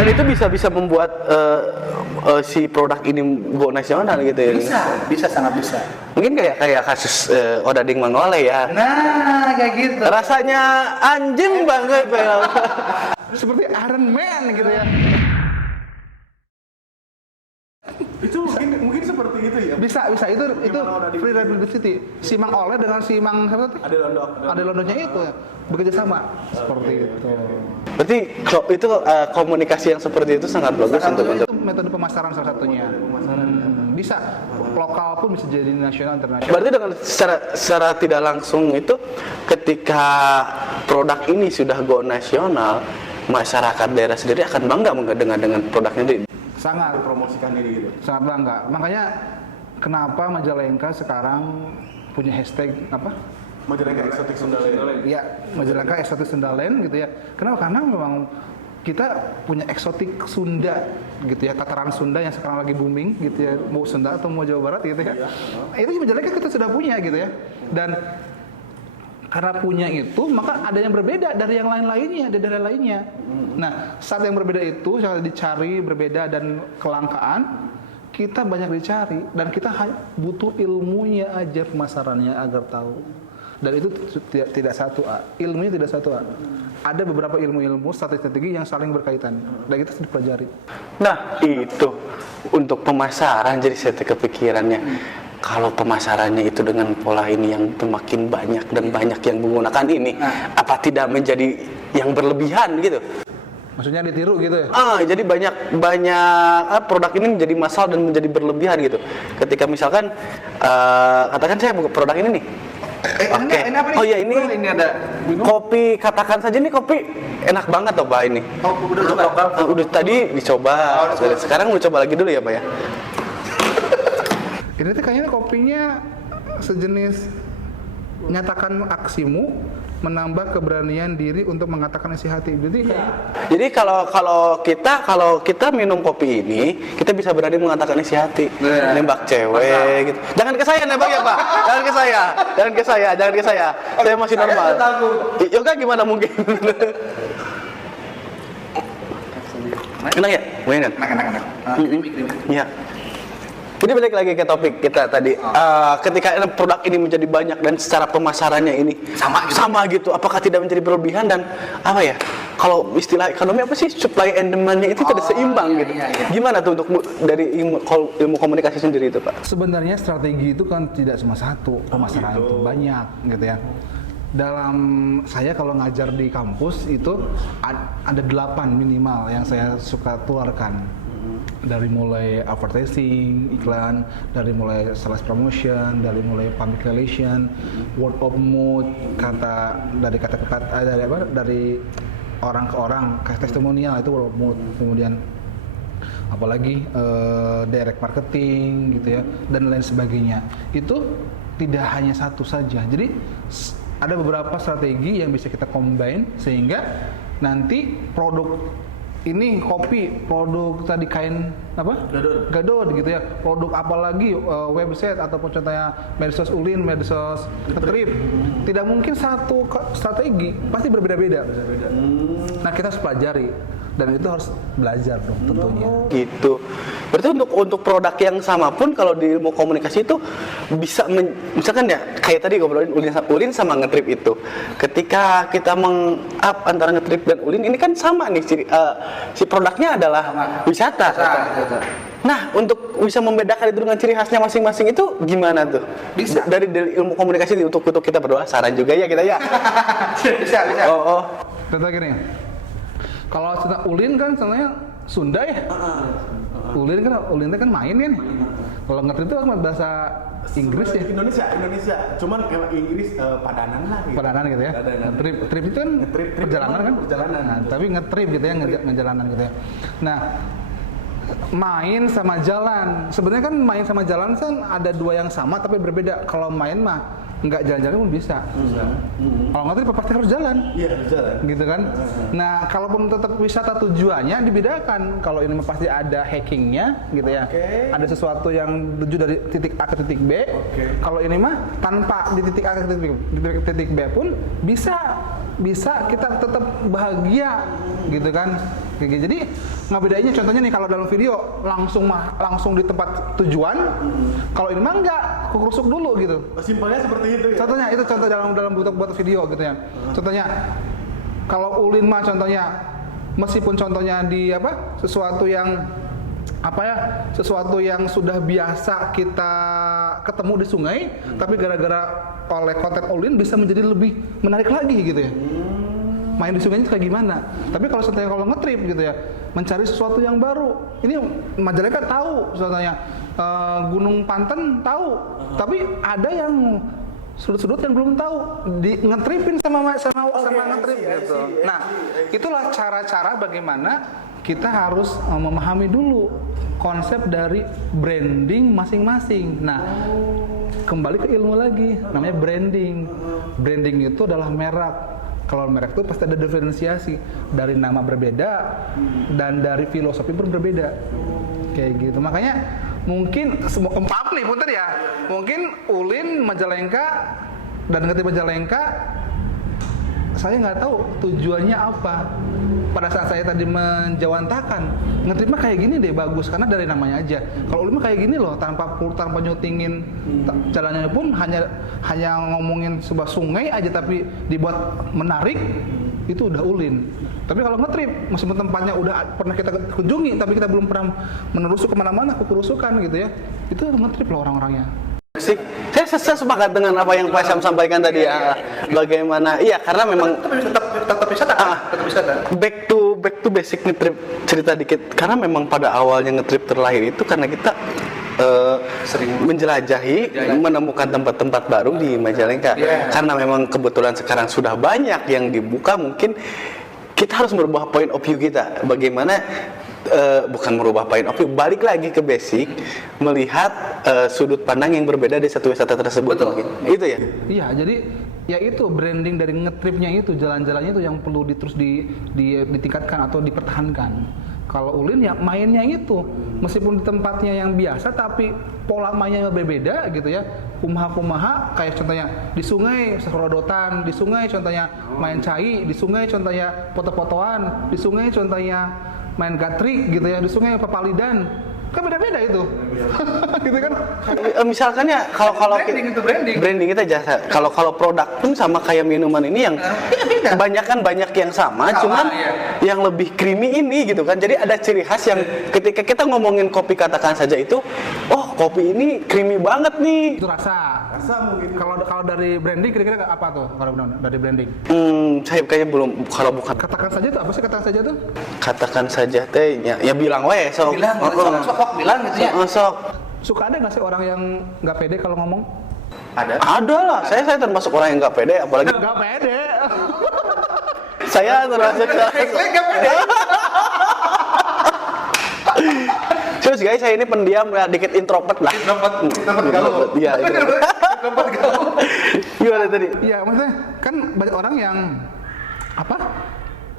Dan itu bisa membuat si produk ini go nasional gitu ya? Bisa sangat bisa. Mungkin kayak kasus Odading Mangole ya. Nah, kayak gitu. Rasanya anjing banget. Seperti Iron Man gitu ya. Itu mungkin seperti itu ya. Bisa itu free publicity. Si Mang Oleh dengan si Mang siapa tuh? Ada Londonya itu ya. Bekerja sama seperti itu. Berarti itu komunikasi yang seperti itu sangat bagus untuk itu metode pemasaran salah satunya. Bisa lokal pun bisa jadi nasional internasional. Berarti dengan secara tidak langsung itu ketika produk ini sudah go nasional, masyarakat daerah sendiri akan bangga dengan produknya ini. Sangat Promosikan diri gitu. sangat bangga. Makanya kenapa Majalengka sekarang punya hashtag apa? Majalengka Eksotik Sundalen. Ya, Majalengka Eksotik Sundalen gitu ya. Kenapa? Karena memang kita punya eksotik Sunda gitu ya, tataran Sunda yang sekarang lagi booming gitu ya, mau Sunda atau mau Jawa Barat gitu ya. Itu Majalengka kita sudah punya gitu ya. Dan karena punya itu, maka ada yang berbeda dari yang lain-lainnya, dari daerah lainnya. Nah, saat yang berbeda itu, yang dicari berbeda dan kelangkaan, kita banyak dicari dan kita butuh ilmunya aja pemasarannya agar tahu. Dan itu tidak satu A, ilmunya tidak satu A. Ada beberapa ilmu-ilmu strategi yang saling berkaitan dan kita harus dipelajari. Nah, itu untuk pemasaran jadi saya kepikirannya. Kalau pemasarannya itu dengan pola ini yang semakin banyak dan banyak yang menggunakan ini, apa tidak menjadi yang berlebihan gitu? Maksudnya ditiru gitu ya? Jadi banyak produk ini menjadi massal dan menjadi berlebihan gitu. Ketika misalkan katakan saya buka produk ini nih. Oke. Oh ya ini ada kopi, katakan saja nih kopi enak banget loh Pak ini. Oh, udah coba. Udah tadi dicoba. Sekarang mau coba lagi dulu ya Pak ya. Ini tuh kayaknya kopinya sejenis nyatakan aksimu, menambah keberanian diri untuk mengatakan isi hati. Jadi kalau kita minum kopi ini, kita bisa berani mengatakan isi hati, nembak cewek gitu. Jangan ke saya nembak ya Pak. Jangan ke saya. Saya masih normal. Yoga gimana mungkin? Enak ya? Enak. Iya. Jadi balik lagi ke topik kita tadi. Ketika produk ini menjadi banyak dan secara pemasarannya ini sama gitu, apakah tidak menjadi berlebihan dan apa ya? Kalau istilah ekonomi apa sih, supply and demand-nya itu tidak seimbang gitu. Gimana tuh untuk dari ilmu komunikasi sendiri itu Pak? Sebenarnya strategi itu kan tidak cuma satu, pemasaran itu banyak gitu ya. Dalam saya kalau ngajar di kampus itu ada 8 minimal yang saya suka tularkan. Dari mulai advertising, iklan, dari mulai sales promotion, dari mulai public relation, word of mouth, dari orang ke orang, testimonial itu word of mouth, kemudian apalagi direct marketing gitu ya, dan lain sebagainya. Itu tidak hanya satu saja. Jadi ada beberapa strategi yang bisa kita combine sehingga nanti produk ini kopi, produk tadi kain apa? Gadot gitu ya. Produk apalagi website ataupun contohnya medsos ulin, medsos ngetrip. Tidak mungkin satu strategi, pasti berbeda-beda. Nah, kita harus pelajari dan itu harus belajar dong tentunya. Gitu. Berarti untuk produk yang sama pun kalau di ilmu komunikasi itu bisa misalkan ya kayak tadi ngobrolin ulin sama ngetrip itu. Ketika kita meng-up antara ngetrip dan ulin ini kan sama nih si produknya adalah wisata. Nah, untuk bisa membedakan itu dengan ciri khasnya masing-masing itu gimana tuh? Bisa. Dari ilmu komunikasi untuk kita berdua saran juga ya kita ya. Bisa. Oh. Contoh gini. Kalau ulin kan sebenarnya Sunda ya. Ulin kan main kan. Kalau ngetrip itu kan bahasa Inggris ya. Indonesia. Cuman kalau Inggris padanan lah. Gitu. Padanan gitu ya. Trip itu kan perjalanan kan. Nah, tapi ngetrip gitu ya, ngejalanan gitu ya. Nah, main sama jalan. Sebenarnya kan main sama jalan kan ada dua yang sama tapi berbeda. Kalau main mah nggak jalan-jalan pun bisa. Kalau nggak trip pasti harus jalan. Iya, harus jalan. Gitu kan. Nah, kalaupun tetap wisata tujuannya dibedakan. Kalau ini pasti ada hackingnya, gitu ya. Ada sesuatu yang tuju dari titik A ke titik B. Kalau ini mah tanpa di titik A ke titik B pun bisa kita tetap bahagia, gitu kan. Kayak gitu. Jadi ngebedainnya contohnya nih kalau dalam video langsung di tempat tujuan. Kalau ini mah enggak, kukurusuk dulu gitu. Simpelnya seperti itu ya. Contohnya itu contoh dalam buat video gitu ya. Contohnya kalau ulin mah contohnya meskipun contohnya di sesuatu yang sesuatu yang sudah biasa kita ketemu di sungai, tapi gara-gara oleh konten ulin bisa menjadi lebih menarik lagi gitu ya. Main di sungainya kayak gimana? Tapi kalau contohnya kalau ngetrip gitu ya, mencari sesuatu yang baru. Ini Majalengka tahu contohnya, Gunung Panten tahu, tapi ada yang sudut-sudut yang belum tahu, ngetripin sama ngetrip gitu. Nah, itulah cara-cara bagaimana kita harus memahami dulu konsep dari branding masing-masing. Nah, kembali ke ilmu lagi, namanya branding. Branding itu adalah merek. Kalau merek itu pasti ada diferensiasi dari nama berbeda dan dari filosofi pun berbeda. Kayak gitu. Makanya mungkin maaf nih punten ya. Mungkin Ulin Majalengka dan ngetrip Majalengka saya nggak tahu tujuannya apa. Pada saat saya tadi menjawantakan, ngetrip mah kayak gini deh bagus karena dari namanya aja. Kalau Ulin mah kayak gini loh, tanpa nyutingin jalannya pun hanya ngomongin sebuah sungai aja tapi dibuat menarik, itu udah Ulin. Tapi kalau ngetrip, meskipun tempatnya udah pernah kita kunjungi tapi kita belum pernah menerusuk kemana-mana, kukurusukan gitu ya, itu ngetrip loh orang-orangnya. Saya sepakat dengan apa yang Pak Syam sampaikan tadi ya. Bagaimana? Iya, karena memang tetap bisa. Back to basic ngetrip, cerita dikit. Karena memang pada awalnya ngetrip terlahir itu karena kita sering menjelajahi, menemukan tempat-tempat baru di Majalengka. Karena memang kebetulan sekarang sudah banyak yang dibuka, mungkin kita harus merubah point of view kita. Bagaimana bukan merubah point of view, balik lagi ke basic, melihat sudut pandang yang berbeda di satu wisata tersebut. Mungkin itu ya. Iya, jadi ya itu branding dari ngetripnya itu, jalan-jalannya itu yang perlu terus ditingkatkan atau dipertahankan. Kalau Ulin ya mainnya itu, meskipun di tempatnya yang biasa tapi pola mainnya berbeda gitu ya. Kumaha kayak contohnya di sungai serodotan, di sungai contohnya main cai, di sungai contohnya foto-fotoan, di sungai contohnya main gatrik gitu ya, di sungai papalidan. Kan beda-beda itu. Gitu kan. Misalkannya kalau branding kita jasa. Kalau produk pun sama kayak minuman ini yang kebanyakan banyak yang sama cuman yang lebih creamy ini gitu kan. Jadi ada ciri khas yang ketika kita ngomongin kopi, katakan saja itu, oh kopi ini creamy banget nih. Itu rasa mungkin. Kalau dari branding kira-kira apa tuh kalau dari branding? Saya kayaknya belum, kalau bukan. Katakan saja tuh apa sih katakan saja tuh? Katakan saja teh ya bilang we sok. Sok bilang gitu ya. Sok. Suka ada nggak sih orang yang nggak pede kalau ngomong? Ada lah. Saya termasuk orang yang nggak pede, apalagi Nggak pede. saya termasuk nggak pede. Terus guys, saya ini pendiam, dikit introvert lah. Introvert galau. Iya. Introvert galau. Gimana tadi? Iya, maksudnya kan banyak orang yang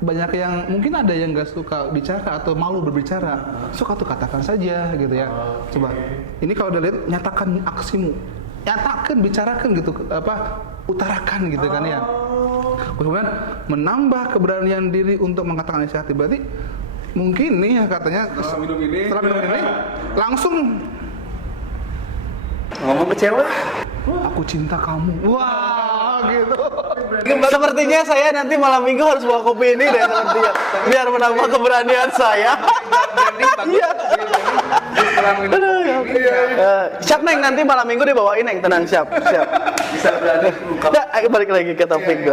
banyak yang mungkin ada yang nggak suka bicara atau malu berbicara, suka tuh katakan saja gitu ya. Coba ini kalau udah lihat, nyatakan aksimu, nyatakan, bicarakan gitu, utarakan gitu kan ya. Kemudian menambah keberanian diri untuk mengatakan inisiatif, berarti mungkin nih ya katanya setelah minum ini langsung ngomong kecewa. Aku cinta kamu. Wah, gitu. Sepertinya saya nanti malam minggu harus bawa kopi ini deh sepertinya, biar menambah keberanian saya. Iya. Siap Neng, nanti malam minggu dibawain Neng, tenang, siap. Bisa berani. Ayo balik lagi ke topik,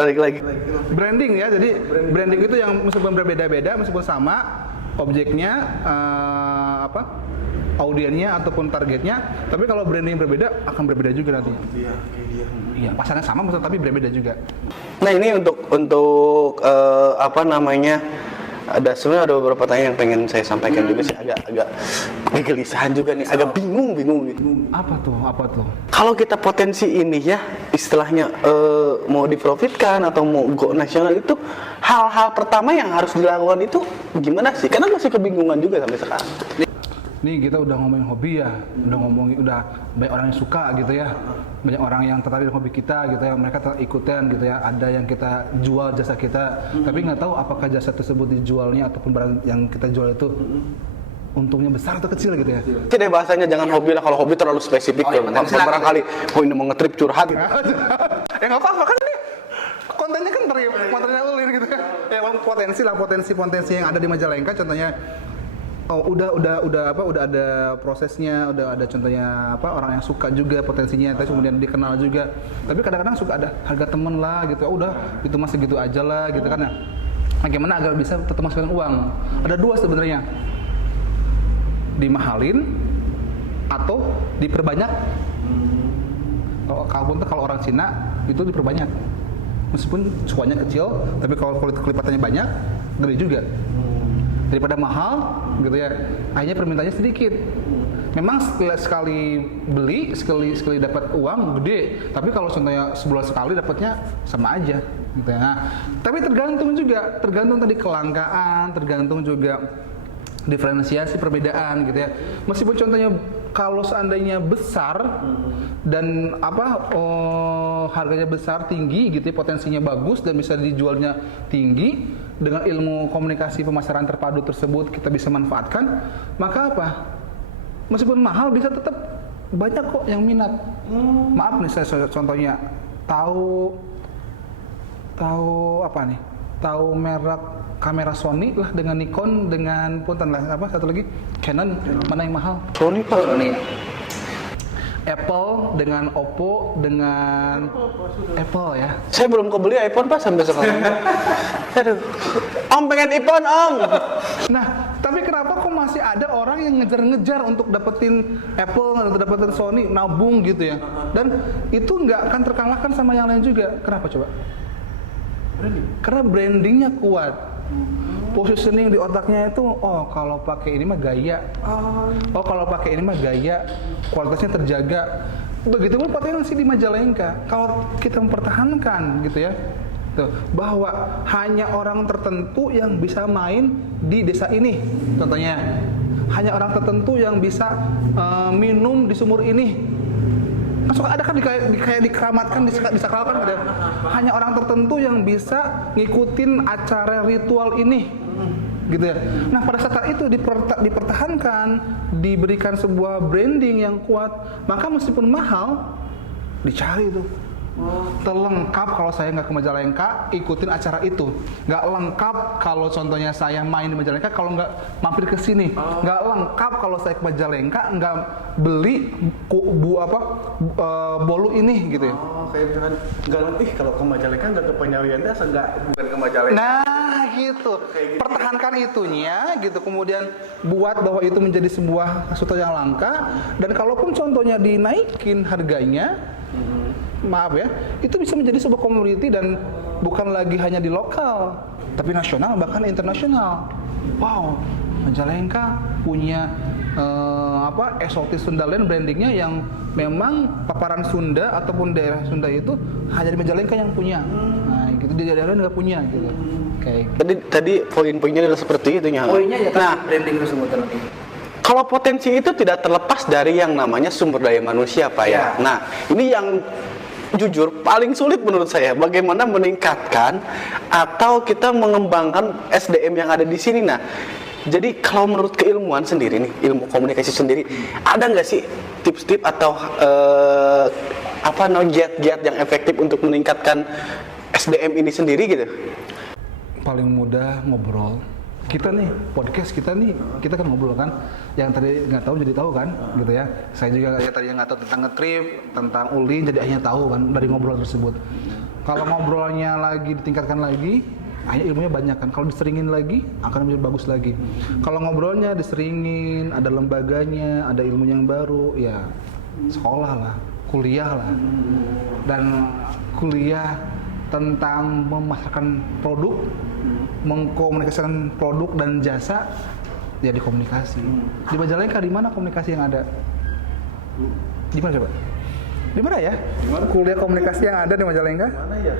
Branding ya, jadi branding itu yang meskipun berbeda-beda, meskipun sama objeknya, audiennya ataupun targetnya, tapi kalau branding berbeda akan berbeda juga nantinya. Iya, pasarnya sama tapi berbeda juga. Nah ini untuk sebenarnya ada beberapa pertanyaan yang pengen saya sampaikan juga sih, agak kegelisahan juga nih, agak bingung gitu. Apa tuh? Kalau kita potensi ini ya, istilahnya mau diprofitkan atau mau go nasional, itu hal-hal pertama yang harus dilakukan itu gimana sih? Karena masih kebingungan juga sampai sekarang. nih kita udah ngomongin hobi ya, udah banyak orang yang suka gitu ya, banyak orang yang tertarik dengan hobi kita gitu ya, mereka ikutan gitu ya, ada yang kita jual jasa kita, tapi nggak tahu apakah jasa tersebut dijualnya ataupun barang yang kita jual itu untungnya besar atau kecil gitu ya. Tidak, bahasanya jangan hobi lah, kalau hobi terlalu spesifik tuh. Barangkali ini mau nge-trip curhat. Ya nggak apa-apa kan ini kontennya kan dari materinya Ulin gitu ya. Ya potensi yang ada di Majalengka contohnya. Oh, udah ada prosesnya, udah ada contohnya orang yang suka juga potensinya, terus kemudian dikenal juga. Tapi kadang-kadang suka ada harga temen lah gitu. Udah itu masih gitu aja lah gitu kan ya. Bagaimana agar bisa tetap menghasilkan uang? Ada dua sebenarnya. Dimahalin atau diperbanyak. Kalau orang Cina itu diperbanyak. Meskipun cuannya kecil, tapi kalau kelipatannya banyak, gede juga. Daripada mahal gitu ya, akhirnya permintaannya sedikit. Memang sekali beli, sekali dapat uang gede, tapi kalau contohnya sebulan sekali dapatnya sama aja gitu ya. Nah, tapi tergantung tadi kelangkaan, tergantung juga diferensiasi perbedaan gitu ya. Meskipun contohnya kalau seandainya besar dan harganya besar tinggi gitu ya, potensinya bagus dan bisa dijualnya tinggi, dengan ilmu komunikasi pemasaran terpadu tersebut kita bisa manfaatkan, maka meskipun mahal bisa tetap banyak kok yang minat. Maaf nih, saya contohnya tahu merek kamera Sony lah dengan Nikon, dengan satu lagi Canon, mana yang mahal? Sony Pak. Apple dengan Oppo dengan Apple ya. Saya belum kebeli iPhone Pak sampai sekarang. Aduh. Om pengen iPhone Om. Nah, tapi kenapa kok masih ada orang yang ngejar-ngejar untuk dapetin Apple atau dapetin Sony, nabung gitu ya? Dan itu nggak akan terkalahkan sama yang lain juga. Kenapa coba? Karena brandingnya kuat. Positioning di otaknya itu, kalau pakai ini mah gaya. Kalau pakai ini mah gaya, kualitasnya terjaga. Begitu pun potensi di Majalengka. Kalau kita mempertahankan gitu ya, bahwa hanya orang tertentu yang bisa main di desa ini, contohnya hanya orang tertentu yang bisa minum di sumur ini. Suka ada kan kayak dikeramatkan, disakralkan ada. Hanya orang tertentu yang bisa ngikutin acara ritual ini, gitu ya. Nah pada saat itu dipertahankan, diberikan sebuah branding yang kuat, maka meskipun mahal, dicari tuh. Terlengkap kalau saya nggak ke Majalengka ikutin acara itu, nggak lengkap kalau contohnya saya main di Majalengka kalau nggak mampir ke sini, nggak lengkap kalau saya ke Majalengka nggak beli bolu ini gitu ya. Kayak misalkan nggak lebih kalau ke Majalengka nggak ke Penyawian deh, bukan ke Majalengka. Nah gitu, pertahankan itunya gitu, kemudian buat bahwa itu menjadi sebuah sesuatu yang langka, dan kalaupun contohnya dinaikin harganya, maaf ya, itu bisa menjadi sebuah komoditi dan bukan lagi hanya di lokal, tapi nasional bahkan internasional. Wow, Majalengka punya eksotis Sundaland brandingnya yang memang paparan Sunda ataupun daerah Sunda itu hanya di Majalengka yang punya. Nah, gitu di daerah lain nggak punya gitu. Kayak. Tadi poin-poinnya adalah seperti itu ya. Poinnya ya kan branding tersebut nanti. Kalau potensi itu tidak terlepas dari yang namanya sumber daya manusia, Pak ya. Nah, ini yang jujur paling sulit menurut saya, bagaimana meningkatkan atau kita mengembangkan SDM yang ada di sini. Nah, jadi kalau menurut keilmuan sendiri nih, ilmu komunikasi sendiri, ada nggak sih tips-tips atau giat-giat yang efektif untuk meningkatkan SDM ini sendiri gitu? Paling mudah ngobrol. Kita nih, podcast kita kan ngobrol kan, yang tadi nggak tahu jadi tahu kan, gitu ya. Saya juga tadinya nggak tahu tentang nge-trip, tentang Ulin, jadi akhirnya tahu kan dari ngobrol tersebut. Kalau ngobrolnya lagi ditingkatkan lagi, akhirnya ilmunya banyak kan. Kalau diseringin lagi, akan menjadi bagus lagi. Kalau ngobrolnya diseringin, ada lembaganya, ada ilmu yang baru, ya sekolah lah, kuliah lah, dan kuliah tentang memasarkan produk, mengkomunikasikan produk dan jasa, ya di komunikasi. Di Majalengka di mana komunikasi yang ada? Di mana coba? Di mana ya? Kuliah komunikasi yang ada di Majalengka? Mana ya?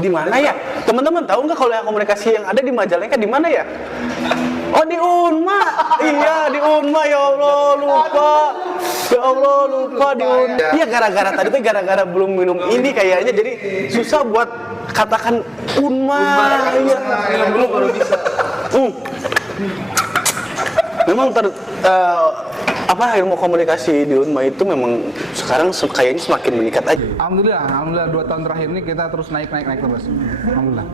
Di mana ya? Teman-teman tahu nggak kalau yang komunikasi yang ada di Majalengka di mana ya? Oh di Unma, iya di Unma, ya Allah lupa, ya Allah lupa di Unma. Iya gara-gara tadi tuh gara-gara belum minum ini kayaknya jadi susah buat katakan Unma. Iya. Belum baru bisa. Memang ilmu komunikasi di Unma itu memang sekarang kayaknya semakin meningkat aja. Alhamdulillah 2 tahun terakhir ini kita terus naik terus. Alhamdulillah.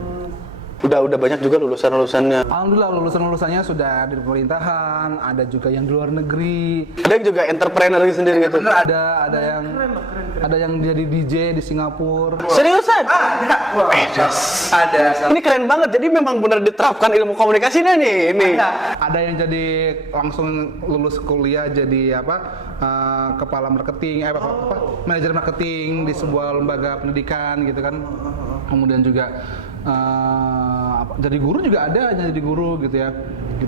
Udah banyak juga lulusannya. Alhamdulillah lulusannya sudah dari pemerintahan, ada juga yang di luar negeri. Ada juga entrepreneur sendiri gitu. Ada yang jadi DJ di Singapura. Seriusan? Ada. Ini keren banget. Jadi memang benar diterapkan ilmu komunikasinya nih. Ini. Ada yang jadi langsung lulus kuliah jadi kepala marketing, manajer marketing di sebuah lembaga pendidikan gitu kan. Kemudian juga jadi guru juga ada yang jadi guru gitu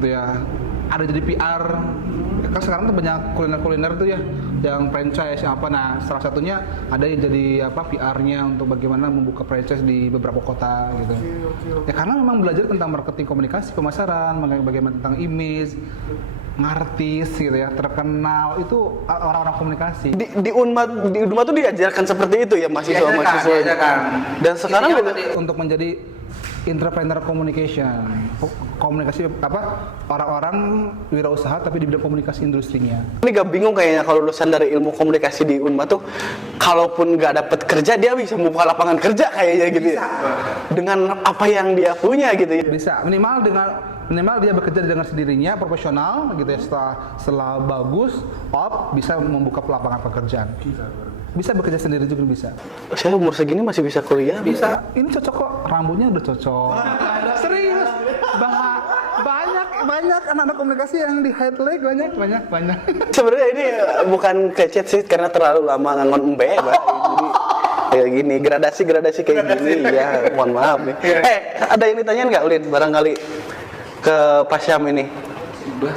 ya. Ada jadi PR. Kan sekarang tuh banyak kuliner tuh ya, yang franchise yang apa. Nah, salah satunya ada yang jadi PR-nya untuk bagaimana membuka franchise di beberapa kota gitu. Ya karena memang belajar tentang marketing komunikasi, pemasaran, bagaimana tentang image, ngartis gitu ya, terkenal itu orang-orang komunikasi. Di Unma tuh diajarkan seperti itu ya mahasiswa. Dan sekarang untuk menjadi entrepreneur communication, komunikasi orang-orang wirausaha tapi di bidang komunikasi industrinya. Ini gak bingung kayaknya kalau lulusan dari ilmu komunikasi di Unma tuh, kalaupun gak dapet kerja dia bisa membuka lapangan kerja kayaknya gitu ya. Dengan apa yang dia punya gitu ya. Bisa minimal dia bekerja dengan sendirinya, profesional gitu ya. Setelah bagus, bisa membuka lapangan pekerjaan. Bisa bekerja sendiri juga bisa. Saya umur segini masih bisa kuliah. Bisa. Ini cocok kok, rambutnya udah cocok. Serius. Banyak anak-anak komunikasi yang di highlight banyak. Sebenarnya ini bukan kecet sih karena terlalu lama ngangon embe, Pak. Jadi kayak gini, gradasi kayak gini ya. Mohon maaf nih. Ada yang ditanyain nggak Ulin barangkali ke Pak Syam ini? Udah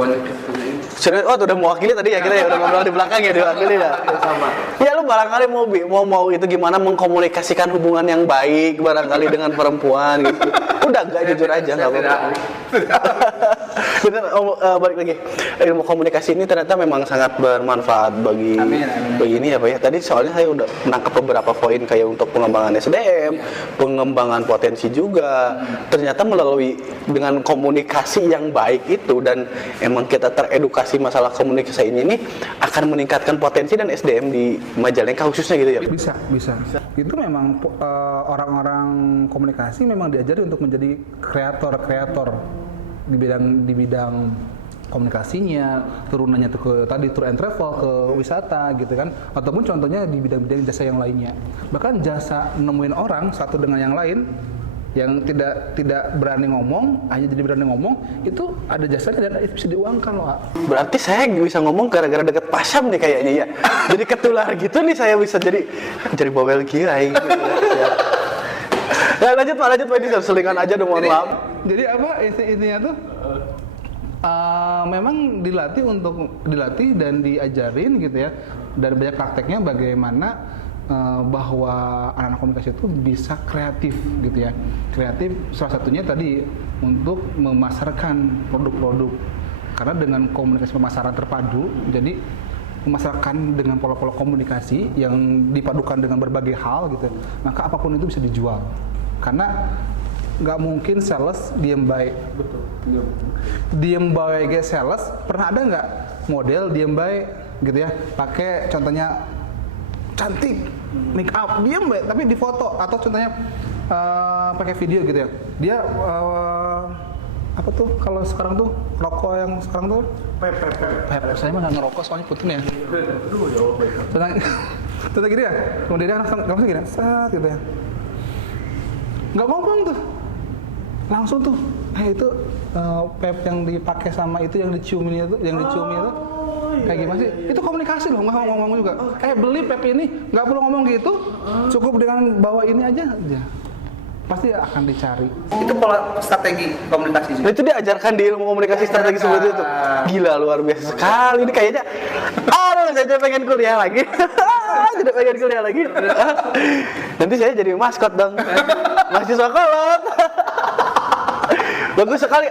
banyak ditanyain. Udah mewakili tadi ya kita ya udah ngobrol di belakang ya diwakili ya. Sama. Ya lu barangkali mau itu gimana mengkomunikasikan hubungan yang baik barangkali dengan perempuan gitu. Udah enggak jujur aja enggak apa-apa. Bener, balik lagi. Ilmu komunikasi ini ternyata memang sangat bermanfaat bagi ini ya Pak ya. Tadi soalnya saya udah menangkap beberapa poin kayak untuk pengembangan SDM, pengembangan potensi juga. Ternyata melalui dengan komunikasi yang baik itu dan emang kita teredukasi masalah komunikasi ini akan meningkatkan potensi dan SDM di Majalengka khususnya gitu ya. Bisa. Itu memang orang-orang komunikasi memang diajari untuk menjadi kreator di bidang komunikasinya, turunannya tuh ke tadi tour and travel, ke wisata gitu kan, ataupun contohnya di bidang-bidang jasa yang lainnya. Bahkan jasa nemuin orang satu dengan yang lain yang tidak berani ngomong, hanya jadi berani ngomong, itu ada jasanya dan itu bisa diuangkan loh. Berarti saya bisa ngomong gara-gara deket Pak Syam nih kayaknya ya. Jadi ketular gitu nih saya bisa jadi bawel kiai gitu ya. Ya lanjut Pak ini selingan aja dong mohon maaf. Jadi intinya tuh memang dilatih dan diajarin gitu ya, dan banyak prakteknya bagaimana bahwa anak-anak komunikasi itu bisa kreatif gitu ya. Kreatif salah satunya tadi untuk memasarkan produk-produk. Karena dengan komunikasi pemasaran terpadu, jadi memasarkan dengan pola-pola komunikasi yang dipadukan dengan berbagai hal gitu, maka apapun itu bisa dijual. Karena nggak mungkin sales diem baik. Betul. Diem baik sales, pernah ada nggak model diem baik gitu ya? Pakai contohnya cantik, make up, diem baik, tapi di foto atau contohnya pakai video gitu ya. Dia apa tuh kalau sekarang tuh rokok yang sekarang tuh pep. Saya mah nggak ngerokok soalnya putin ya. Tentang gini ya, kemudian dia langsung gini, set gitu ya. Nggak ngomong tuh, langsung tuh, itu pep yang dipakai sama itu yang diciumin itu, kayak gimana sih? Itu komunikasi loh, nggak ngomong juga. Beli pep ini, nggak perlu ngomong gitu, cukup dengan bawa ini aja. Pasti akan dicari. Itu pola strategi komunikasi sih. Nah, itu diajarkan di ilmu komunikasi strategi seperti itu. Gila luar biasa sekali ini kayaknya. Saya pengen kuliah lagi. Nanti saya jadi maskot dong. Mahasiswa kolot. Bagus sekali.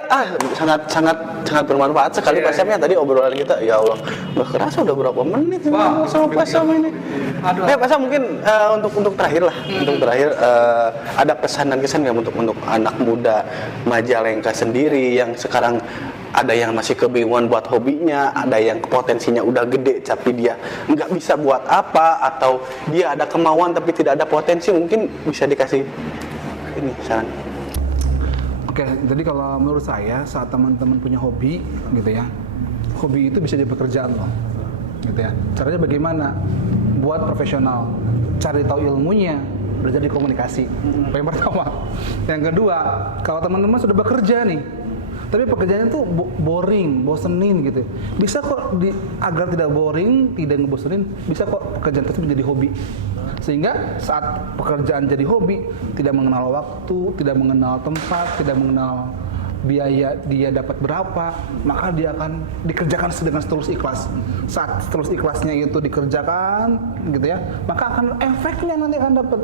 Sangat bermanfaat sekali Pak Syamnya tadi obrolan kita. Ya Allah, nggak kerasa udah berapa menit sama Pak Syam ini. Pak Syam mungkin untuk terakhir lah. Untuk terakhir ada pesan dan kesan nggak untuk anak muda Majalengka sendiri yang sekarang ada yang masih kebingungan buat hobinya, ada yang potensinya udah gede tapi dia nggak bisa buat apa, atau dia ada kemauan tapi tidak ada potensi, mungkin bisa dikasih ini saran. Oke, jadi kalau menurut saya saat teman-teman punya hobi gitu ya, hobi itu bisa jadi pekerjaan loh, gitu ya. Caranya bagaimana? Buat profesional, cari tahu ilmunya, belajar di komunikasi. Yang pertama. Yang kedua, kalau teman-teman sudah bekerja nih, tapi pekerjaannya tuh boring, bosenin gitu. Bisa kok agar tidak boring, tidak ngebosenin, bisa kok pekerjaan itu menjadi hobi. Sehingga saat pekerjaan jadi hobi, tidak mengenal waktu, tidak mengenal tempat, tidak mengenal biaya dia dapat berapa, maka dia akan dikerjakan dengan setulus ikhlas. Saat setulus ikhlasnya itu dikerjakan, gitu ya, maka akan efeknya nanti akan dapat.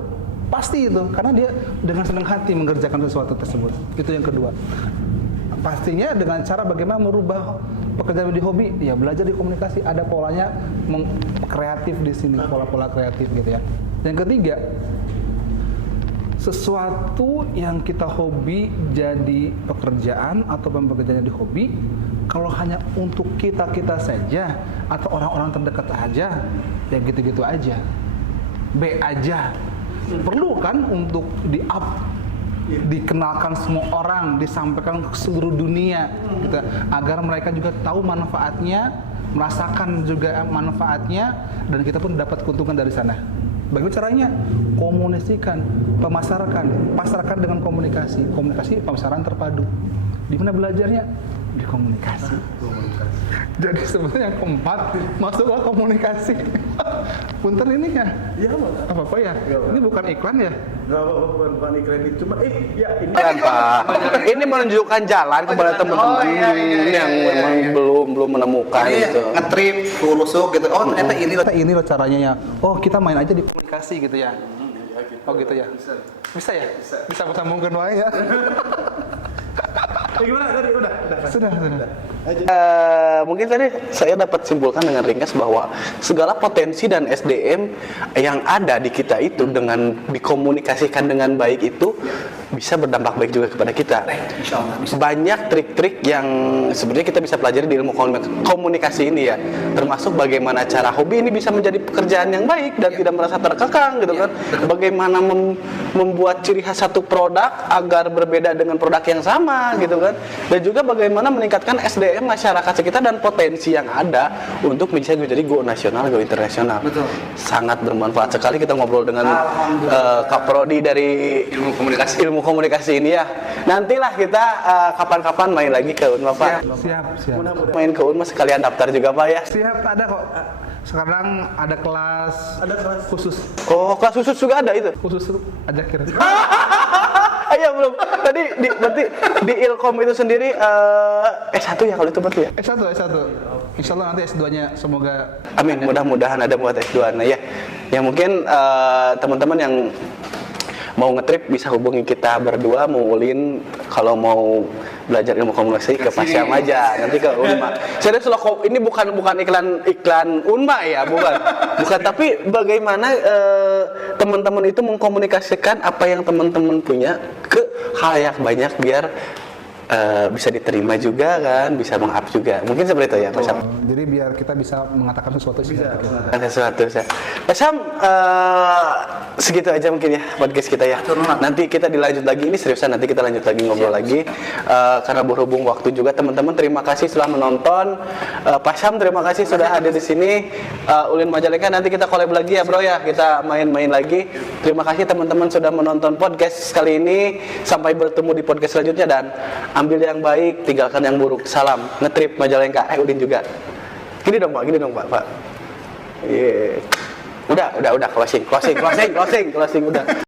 Pasti itu, karena dia dengan senang hati mengerjakan sesuatu tersebut. Itu yang kedua. Pastinya dengan cara bagaimana merubah pekerjaan menjadi hobi, ya belajar di komunikasi, ada polanya kreatif di sini, pola-pola kreatif gitu ya. Yang ketiga, sesuatu yang kita hobi jadi pekerjaan atau pekerjaan jadi hobi, kalau hanya untuk kita saja atau orang-orang terdekat aja, ya gitu-gitu aja, B aja. Perlu kan untuk di-up, dikenalkan semua orang, disampaikan ke seluruh dunia gitu, agar mereka juga tahu manfaatnya, merasakan juga manfaatnya, dan kita pun dapat keuntungan dari sana. Bagaimana caranya? Komunikasikan, pasarkan dengan komunikasi, pemasaran terpadu. Di mana belajarnya? Di komunikasi. Jadi sebenarnya yang keempat, masuklah komunikasi. Punten ini ya? Iya, apa ya? Ini bukan iklan ya? Nggak apa-apa, bukan iklan ini, cuma ya ini Kan Pak, ini menunjukkan jalan kepada teman-teman yang memang belum menemukan itu. Ngetrip, lusuk gitu. Oh ternyata Ini loh caranya ya. Oh kita main aja di komunikasi gitu ya? Oh gitu ya? Bisa ya? Bisa sambungkan wae ya? gimana tadi udah. Sudah. Mungkin tadi saya dapat simpulkan dengan ringkas bahwa segala potensi dan SDM yang ada di kita itu dengan dikomunikasikan dengan baik itu bisa berdampak baik juga kepada kita. Banyak trik-trik yang sebenarnya kita bisa pelajari di ilmu komunikasi ini ya, termasuk bagaimana cara hobi ini bisa menjadi pekerjaan yang baik dan tidak merasa terkekang gitu kan. Bagaimana membuat ciri khas satu produk agar berbeda dengan produk yang sama gitu kan. Dan juga bagaimana meningkatkan SDM masyarakat sekitar dan potensi yang ada untuk bisa menjadi go nasional, go internasional. Betul. Sangat bermanfaat sekali kita ngobrol dengan Kak Prodi dari ilmu komunikasi ini ya. Nantilah kita kapan-kapan main lagi ke Unma Pak. Siap. Main ke Unma sekalian daftar juga Pak ya. Siap, ada kok. Sekarang ada kelas khusus. Oh, kelas khusus juga ada itu. Khusus aja kira. Iya belum. Tadi berarti di Ilkom itu sendiri S1 ya kalau itu berarti ya. S1. Insya Allah nanti S2-nya semoga. Amin. Mudah-mudahan ada buat S2. Nah ya. Ya mungkin teman-teman yang mau ngetrip bisa hubungi kita berdua, mau ulin kalau mau belajar ilmu komunikasi ke Pak Syam aja, nanti ke Unma. Serius loh, ini bukan iklan Unma ya, bukan, tapi bagaimana teman-teman itu mengkomunikasikan apa yang teman-teman punya ke halayak banyak biar bisa diterima juga kan, bisa meng-up juga. Mungkin seperti itu ya Pak Syam. Jadi biar kita bisa mengatakan sesuatu Pak Syam, segitu aja mungkin ya podcast kita ya. Nanti kita dilanjut lagi, ini seriusan nanti kita lanjut lagi ngobrol lagi karena berhubung waktu juga. Teman-teman terima kasih sudah menonton. Pak Syam terima kasih sudah hadir di sini. Ulin Majalengka nanti kita collab lagi ya bro ya, kita main-main lagi. Terima kasih teman-teman sudah menonton podcast kali ini. Sampai bertemu di podcast selanjutnya dan ambil yang baik, tinggalkan yang buruk. Salam ngetrip Majalengka. Ulin juga. Gini dong Pak. Yeah. Udah closing udah.